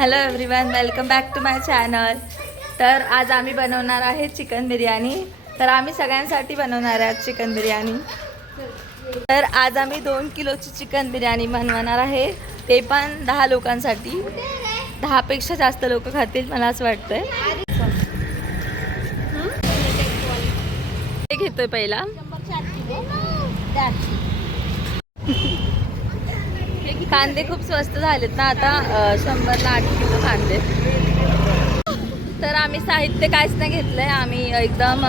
Hello everyone, welcome back to my channel. तर आज आम्ही बनवणार आहे चिकन बिर्याणी. तर आम्ही सगळ्यांसाठी बनवणार आहे चिकन बिर्याणी. तर आज आम्ही 2 किलोची चिकन बिर्याणी बनवणार आहे, ते पण 10 लोकांसाठी. 10 पेक्षा जास्त लोक खातील मला असं वाटतंय. ते घेतोय पहिला. कांदे खूप स्वस्त झालेत ना आता, 100ला 8 किलो कांदे. तर आम्ही साहित्य काहीच नाही घेतलंय, आम्ही एकदम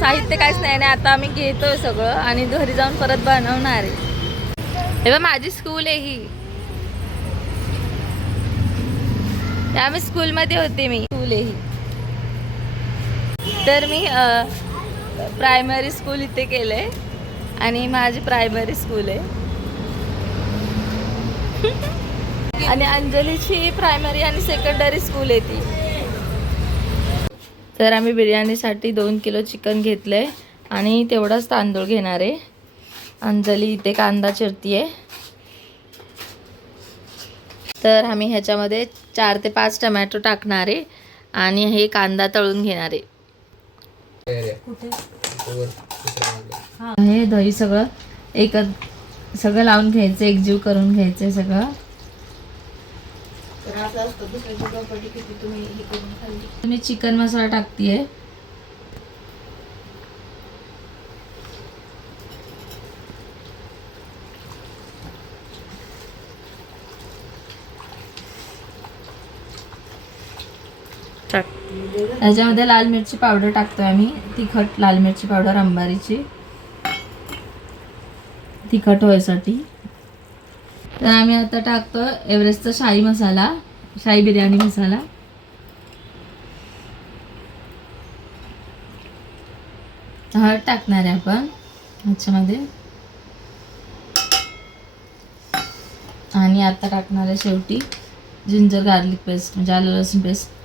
साहित्य काहीच नाही आता आम्ही घेतोय सगळं आणि घरी जाऊन परत बनवणार आहे. हे बघ माझी स्कूल आहे ही. त्यामुळे स्कूलमध्ये होते मी. स्कूल आहे ही. तर मी प्रायमरी स्कूल इथे केलंय आणि माझी प्रायमरी स्कूल आहे. आणि अंजलीची प्रायमरी आणि सेकंडरी स्कूल आहे ती. तर आम्ही बिर्याणीसाठी 2 किलो चिकन घेतलंय आणि तेवढाच तांदूळ घेणार आहे. अंजली इथे कांदा चिरतीये. तर आम्ही ह्याच्यामध्ये 4 ते 5 टमॅटो टाकणार आहे आणि हे कांदा तळून घेणार आहे. हे दही सगळं लावून घ्यायचं, एकजीव करून घ्यायचं सगळं. मी चिकन मसाला टाकतेय. त्याच्यामध्ये लाल मिरची पावडर टाकतोय आम्ही, तिखट लाल मिरची पावडर अंबारीची, तिखट होण्यासाठी. तर आम्ही आता टाकतो एव्हरेस्टचा शाही मसाला, शाही बिर्याणी मसाला. हळद टाकणार आहे आपण ह्याच्यामध्ये. आणि आता टाकणार आहे शेवटी जिंजर गार्लिक पेस्ट, म्हणजे आलं लसूण पेस्ट.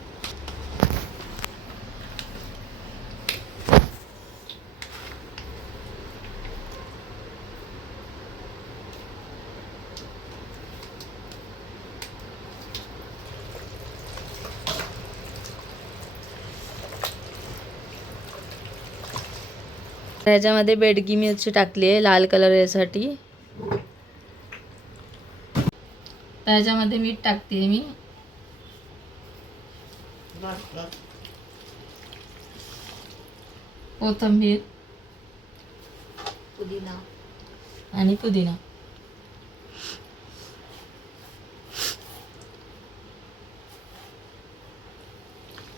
ह्याच्यामध्ये बेडगी मिरची टाकली आहे लाल कलर यासाठी. त्याच्यामध्ये मीठ टाकते मी. कोथिंबीर आणि पुदिना.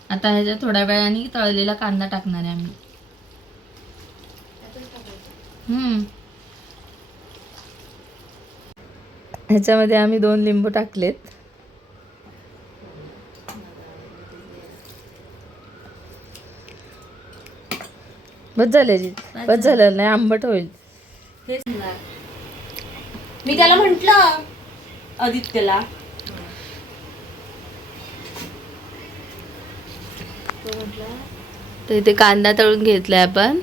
आता ह्याच्यात थोड्या वेळाने तळलेला कांदा टाकणार आहे आम्ही. ह्याच्यामध्ये आम्ही 2 लिंबू टाकलेत. बस झाले जी, बस झालं नाही, आंबट होईल. मी त्याला म्हंटल आदित्यला, तर इथे कांदा तळून घेतलाय आपण.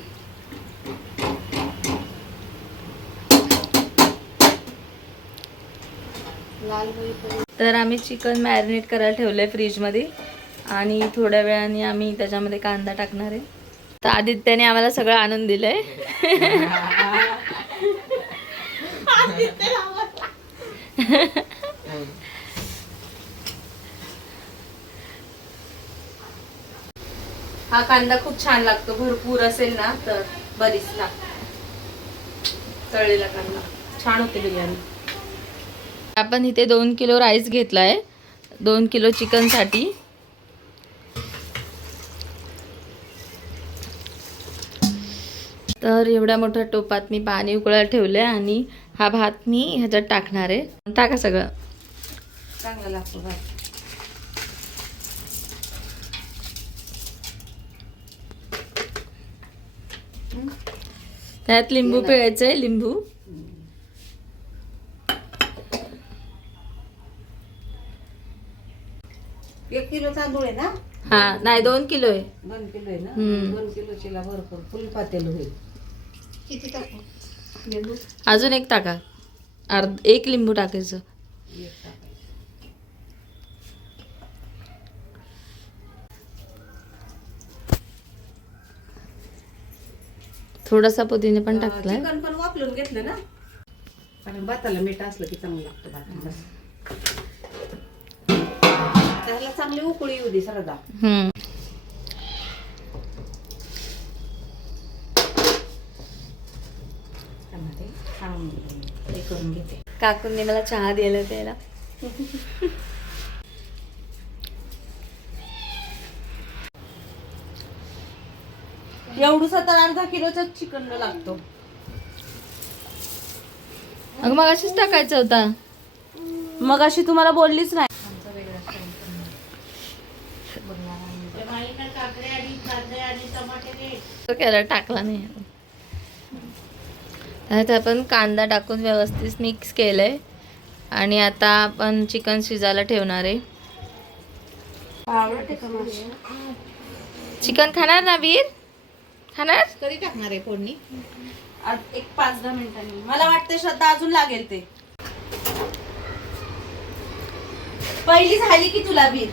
तर आम्ही चिकन मॅरिनेट करायला ठेवलंय फ्रीजमध्ये आणि थोड्या वेळाने आम्ही त्याच्यामध्ये कांदा टाकणार आहे. तर आदित्यने आम्हाला सगळं आणून दिलंय. हा कांदा खूप छान लागतो, भरपूर असेल ना तर बरीच लागतो. तळलेला कांदा छान होते बिर्याणी. आपण इथे 2 किलो राईस घेतलाय 2 किलो चिकन साठी. तर एवढ्या मोठ्या टोपात मी पाणी उकळायला ठेवलंय आणि हा भात मी ह्याच्यात टाकणार आहे. टाका सगळं, चांगला लागतो भात. त्यात लिंबू पिळायचंय, लिंबू. एक किलो तांदूळ आहे ना? हा नाही 2 किलो आहे. 2 किलो आहे ना? 2 किलोचीला भरपूर फुल पातेल होईल. किती टाकू लिंबू? अजून एक टाका, 1 लिंबू टाकायचं. एक टाकायचं. थोडासा पुदिना पण टाकलाय. चिकन पण वापरून घेतलं ना, कारण भाताला मीठ असलं की चांगलं लागतं भात. बस त्याला चांगली उकळी येऊ दे सरदा. हे करून घेते. काकूंनी मला चहा दिला त्याला. एवढूसा तर अर्धा किलोचा चिकन लागतो. अगं मग अशीच टाकायचं होता. मग अशी तुम्हाला बोललीच नाही. तो केला टाकला नाही. त्यात आपण कांदा टाकून व्यवस्थित मिक्स केलंय आणि आता आपण चिकन शिजायला ठेवणार आहे. चिकन खाणार ना वीर? खाणार? कधी टाकणार आहे फोडणी? एक 5-10 मिनिटांनी. मला वाटतं श्रद्धा अजून लागेल ते. पहिली झाली की तुला बीर.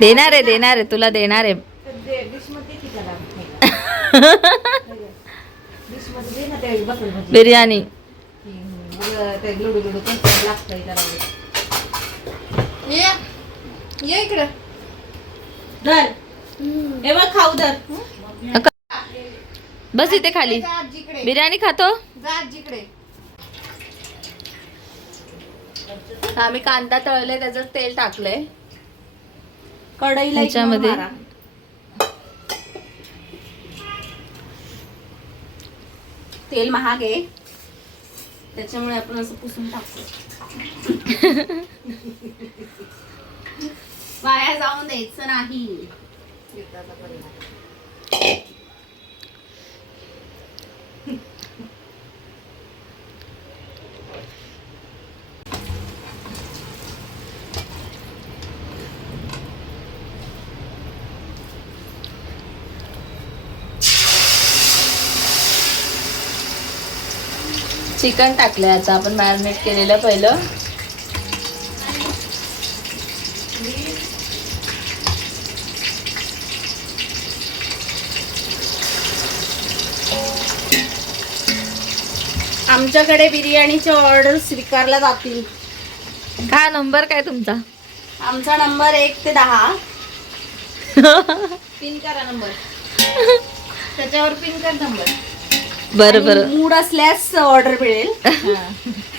देणार आहे तुला देणार आहे. डिश मध्ये किती डिश मध्ये दे ना ते बसल भाजी. बिर्याणी ते लुडू लुडू कसं लागतंय त्याला. ये इकडं धर. हे बघ खाऊ धर. बस इथे खाली. बिर्याणी खातो. आम्ही कांदा तळले त्याचं तेल टाकलंय कढईला ह्याच्यामध्ये. तेल महाग आहे त्याच्यामुळे आपण असं पुसून टाकतो. वाया जाऊन द्यायचं नाही. चिकन टाकलंय आता आपण मॅरिनेट केलेलं पहिलं. आमच्याकडे बिर्याणीचे ऑर्डर स्वीकारल्या जातील. काय नंबर काय तुमचा? आमचा नंबर 1 ते 10. पिन करा नंबर. त्याच्यावर पिन कर नंबर. बरं मूड असल्यास ऑर्डर मिळेल.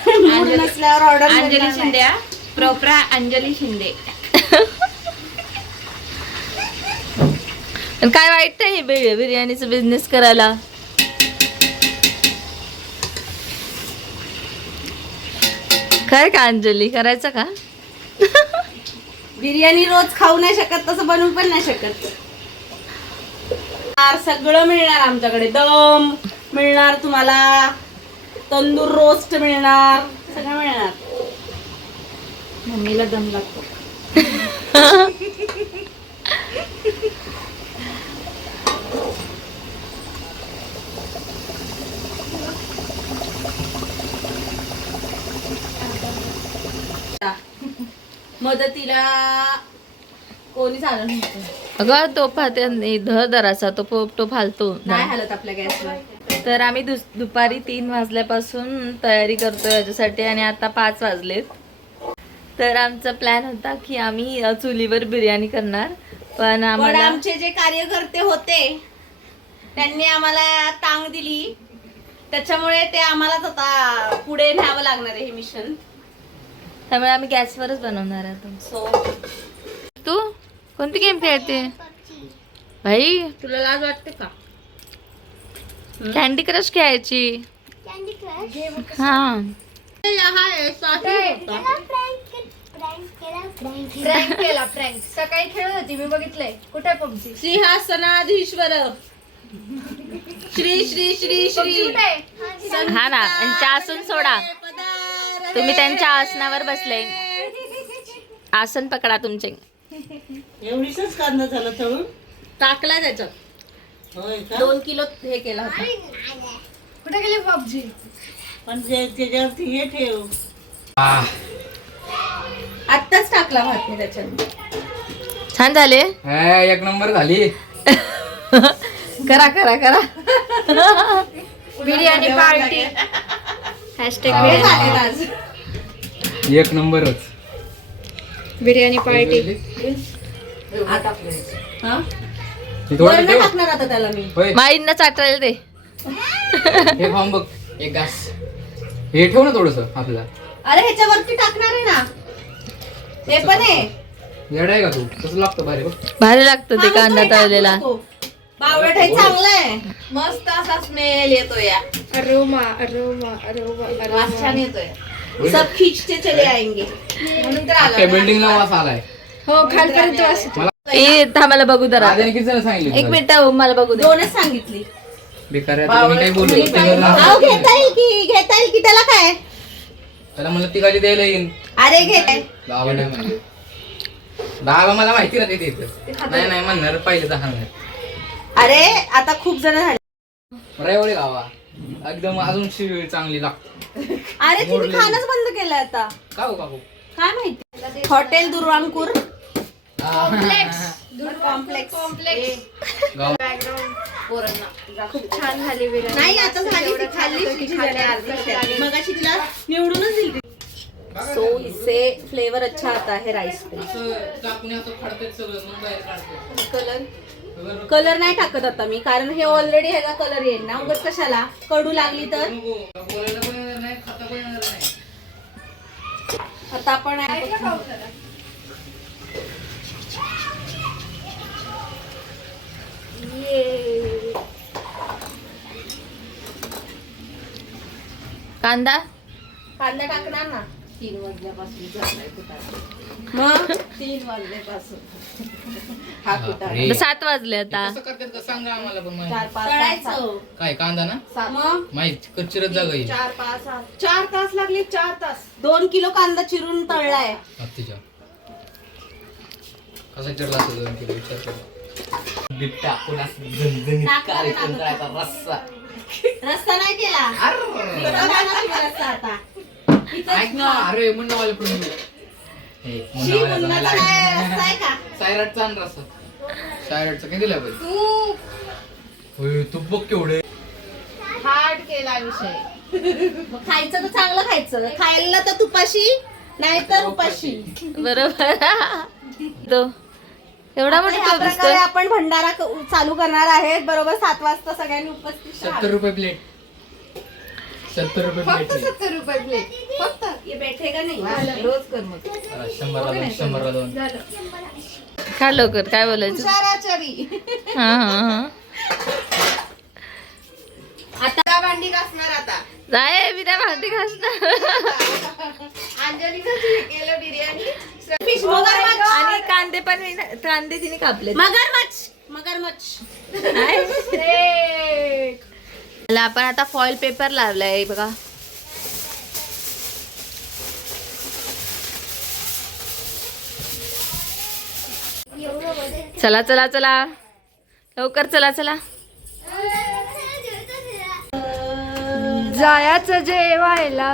मूड नसल्यावर ऑर्डर. अंजली शिंदे. प्रोपरा अंजली शिंदे. काय वाईट नाही बिर्याणीचा बिझनेस करायला. काय का अंजली करायचं का? बिर्याणी रोज खाऊ नाही शकत, तसं बनवून पण नाही शकत. सगळं मिळणार आमच्याकडे. दम मिळणार तुम्हाला, तंदूर रोस्ट मिळणार, सगळं मिळणार. मम्मीला दम लागतो. मदतीला कोणी झालं नव्हतं. अगं तो फाते दराचा तो फालतो नाही हालत आपल्या गॅसवर. तर आम्ही दुपारी 3 वाजल्यापासून तयारी करतोय याच्यासाठी आणि आता 5 वाजलेत. तर आमचा प्लॅन होता की आम्ही चुलीवर बिर्याणी करणार, पण आम्हाला आमचे जे कार्यकर्ते होते त्यांनी आम्हाला तांग दिली, त्याच्यामुळे ते आम्हालाच आता पुढे न्यावं लागणार आहे हे मिशन. त्यामुळे आम्ही गॅसवरच बनवणार आहे. सो तू कोणती गेम खेळते भाई? तुला लाज वाटते का? कॅन्डी क्रश खेळायची. हा फ्रँक सकाळी खेळत होती मी, बघितलंय. कुठे पबजी? सिंहासनाधीश्वर श्री श्री श्री श्री. हा ना, त्यांच्या आसन सोडा. तुम्ही त्यांच्या आसनावर बसले. आसन पकडा तुमचे. एवढीच कांदा झाला तळून टाकला त्याच्यात. 2 किलो हे केला होता. कुठे गेली पबजी? पण त्याच्यावरती हे ठेव. आत्ताच टाकला भात मी त्याच्यात. छान झाले. एक नंबर झाली. करा करा करा. बिर्याणी पार्टी. हॅशटॅग हे बिर्याणी. झालेत आज. एक नंबरच. बिर्याणी पार्टी. आता हा? हे थोडं वरण ठेव. टाकणार आता त्याला मी. होय. माईंना चाटायला दे. हे खाऊन बघ एक घास. हे ठेव ना थोडस आपला. अरे ह्याच्यावरती टाकणार आहे ना. हे पण आहे. येडा आहे का तू? कसं लागतं भारी बघ. भारी लागतं ते हा, मग कांदा तो टाकू तळलेला. नको. बावळट हे चांगलं आहे. मस्त असा स्मेल येतो या. अरोमा अरोमा अरोमा वास छान येतोय. सब खींचते चले आएंगे. म्हणून तर आला त्या ना. बिल्डिंगला वास आलाय. हो खालपर्यंत वास येतो. मला ए थांबाला बघू जरा. राजाने किती जण सांगितले एक तुला? मिनिट मला बघू दे. दोनच सांगितली. बेकार आहे आता. मी काय बोललो अहो, घेता येईल की त्याला काय. त्याला म्हणलं ती गाडी द्यायला येईन. अरे घेताय. दहा नाही म्हणजे. दहा मला माहिती राहते ते इथं. नाही म्हणणार पाहिजे दहा नाही. अरे आता खूप जण झाले. रविवारी गावा एकदम अजून शिवी चांगली लागते. अरे तिने खाणच बंद केलं आता. का हो काकू? काय माहिती. Hotel Durvankur complex. गाव खूप छान झाली बिर्याणी. नाही आता झाली ती खाल्ली मगाशी तिला निवडूनच दिली. सो इससे फ्लेवर अच्छा आता है राइस पे. कलर नाही टाकत आता मी, कारण हे ऑलरेडी ह्याचा कलर येईल ना. उगाच कशाला कडू लागली तर. आता आपण कांदा कांदा टाकणार ना. 3 वाजल्यापासून मग 3 वाजल्यापासून हा कुठं बापरे. 7 वाजले आता. कसं करतात का सांगा आम्हाला पण माहिती. 4-5 तळायचं. काय कांदा ना मग माहिती कच्चिरच जागा येईल. 4 तास लागले. 4 तास 2 किलो कांदा चिरून तळलाय. हत्तीच्या कसा चिरला असेल 2 किलो विचार कर. बिट्टा पुन्हा झणझणीत कार्यक्रम करायचा रस्सा. रस्ता नाही केला. इथं बनवा तुम्ही रस्सा आता. ऐक ना अरे मुन्ना वाले पण शी, मुन्नाचा काय रस्सा आहे का? सायराटचा आण रस्सा. सायराटचा काय दिला पाहिजे. होय तू बघ केवढे. हार्ड केला विषय. मग खायचं तर चांगलं खायचं. खायला तर तुपाशी नाही तर उपाशी. बरोबर. तो एवढा आता ह्या मोठा प्रकारे दिसतोय. आपण भंडारा चालू करणार आहेत. बरोबर 7 वाजता सगळ्यांनी उपस्थित 70 रुपये प्लेट. 70 रुपये फक्त प्लेट. 70 रुपये प्लेट. फक्त ये बैठेगा नाही. रोज कर मग. 100 ला 2. झालं. खा लवकर काय बोलायचं. हुशाराचारी. हा हा हा. आता भांडी घासणार आता. जाय मी त्या भांडी घासणार. अंजलीचं जे केलं बिर्याणी. फिश मगरमच्छ. आणि कांदे पण कांदे तिने कापले. मगरमच्छ. मला आपण आता फॉइल पेपर लावलाय बघा. चला चला चला लवकर चला चला. जायाचं जेवायला.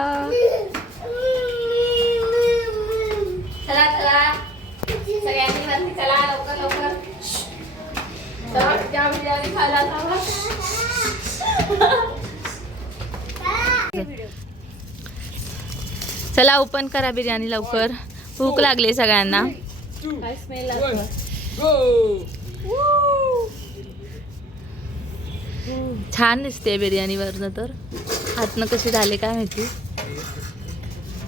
चला चला सगळ्यांनी वरती चला लवकर लवकर. त्या बिर्याणी खायला जावा. चला ओपन करा बिर्याणी लवकर. भूक लागली सगळ्यांना. काय स्मेल लागतो. छान दिसते बिर्याणी वरनं तर. हातनं कशी झाले काय माहिती.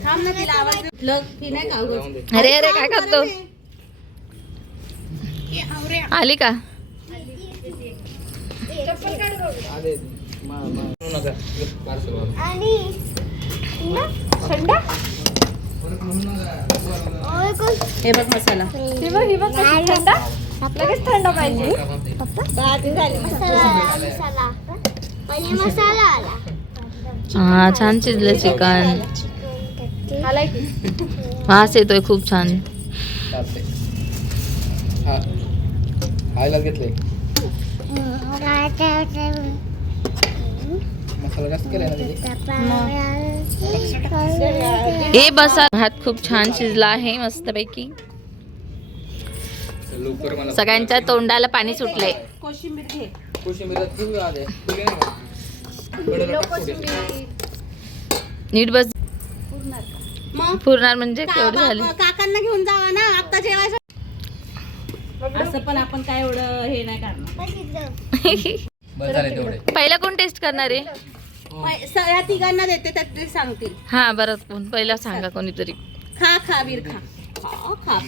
थांब ना तिला आवाज कुठलं की नाही का उगाच. अरे अरे काय करतो. आली का. हे बघ मसाला. लगेच थंड पाहिजे. हा छान शिजलं चिकन. आलाय की. वास येतोय खूप छान. खायला घेतलंय मसाला जास्त केलाय ना. ए बसा. भात खूप छान शिजला आहे मस्तपैकी. लवकर मला सगळ्यांच्या तोंडाला पाणी सुटले. कोशिंबीर घे. कोशिंबीरात खूप आले. तुला नाही का? बडबड टाकू दे. नीट बस. मग पुरणार म्हणजे केवढे झाले? काकांना घेऊन जावा ना आता जेवायचं. असं पण आपण काय एवढं हे नाही करणार. बस झाले तेवढे. पहिला कोण टेस्ट करणार आहे? सगळ्या तिघांना देते त्यात ते सांगतील. हा बरं, कोण पहिला सांगा कोणीतरी. खा वीर खा. खा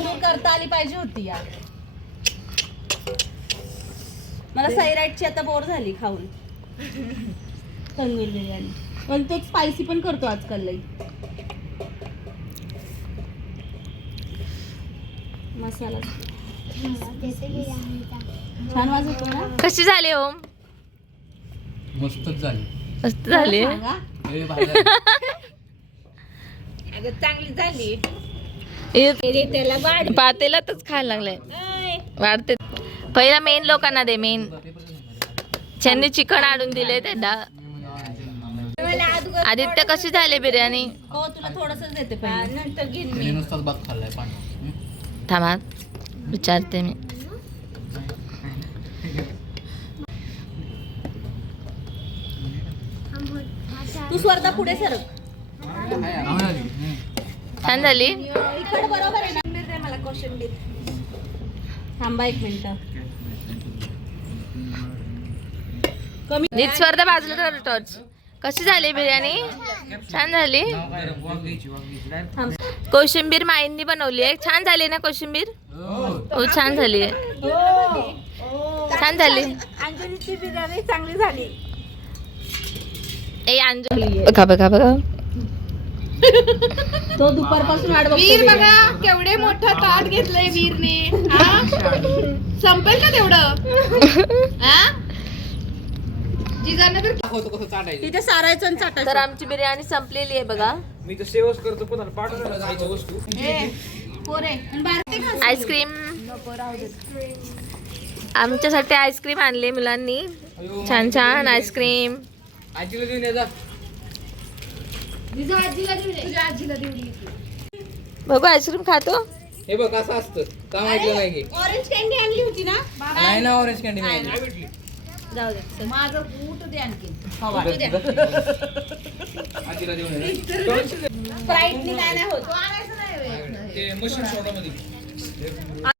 तू करता आली पाहिजे होती यार. मला सैराटची आता बोर झाली खाऊन. तंदूर बिर्याणी पण तो स्पायसी पण करतो आजकाल लई. मसाला छान वाजतो ना. कशी झाली ओम? मस्तच झाली. मस्त झाली. सांगा. लय भारी झाली. चांगली झाली. पातेलातच खायला लागलंय. वाढते. पहिला मेन लोकांना दे. मेन ज्यांनी चिकन आणून दिले त्यांना. आदित्य कशी झाली बिर्याणी? हो तुला थोडंसंच देते पहिले. नंतर घेईन त्याने नुसताच भात खाल्लाय पांढरा. थांबा विचारते मी. तू स्वर्धा पुढे सरक. छान झाली. इकडे बरोबर आहे ना. दे मला कोशिंबीर. थांबा एक मिनिट. कमी नीट स्पर्धा बाजूला टॉर्च. कशी झाली बिर्याणी? छान झाली. कोशिंबीर माईंनी बनवली आहे. छान झाली ना कोशिंबीर? हो छान झाली आहे. छान झाली. अंजलीची बिर्याणी चांगली झाली. ए अंजली बघा बघा बघा. तो दुपारपासून वाट बघतो. वीर बघा केवढे मोठं ताट घेतलंय वीरने. हा? संपेल का तेवढं? हा? जिजानं तर दाखवतो कसं चाटायचं. तिथे सारायचं आणि तर चाटायचं. आमची बिर्याणी संपलेली आहे बघा. मी तर सेवच करतो कोणाला पाठवलं जायच्या वस्तू. पोरे आणि बारके खा. आईस्क्रीम आमच्यासाठी आईस्क्रीम आणली मुलांनी. छान छान आईस्क्रीम. आजीला देऊन जा. जिजा आजीला देऊ दे. तुझ्या आजीला देऊ दे. बघू आईस्क्रीम खातो. हे बघ असं असतं. काम ऐकलं नाही की. ऑरेंज कॅन्डी आणली होती ना. नाही ना ऑरेंज कॅन्डी नाही भेटली. जाऊ दे. माझं बूट दे आणखी. आजीला देऊन ये. स्प्राईटनी काय नाही होत. ते मशीन सोडा मध्ये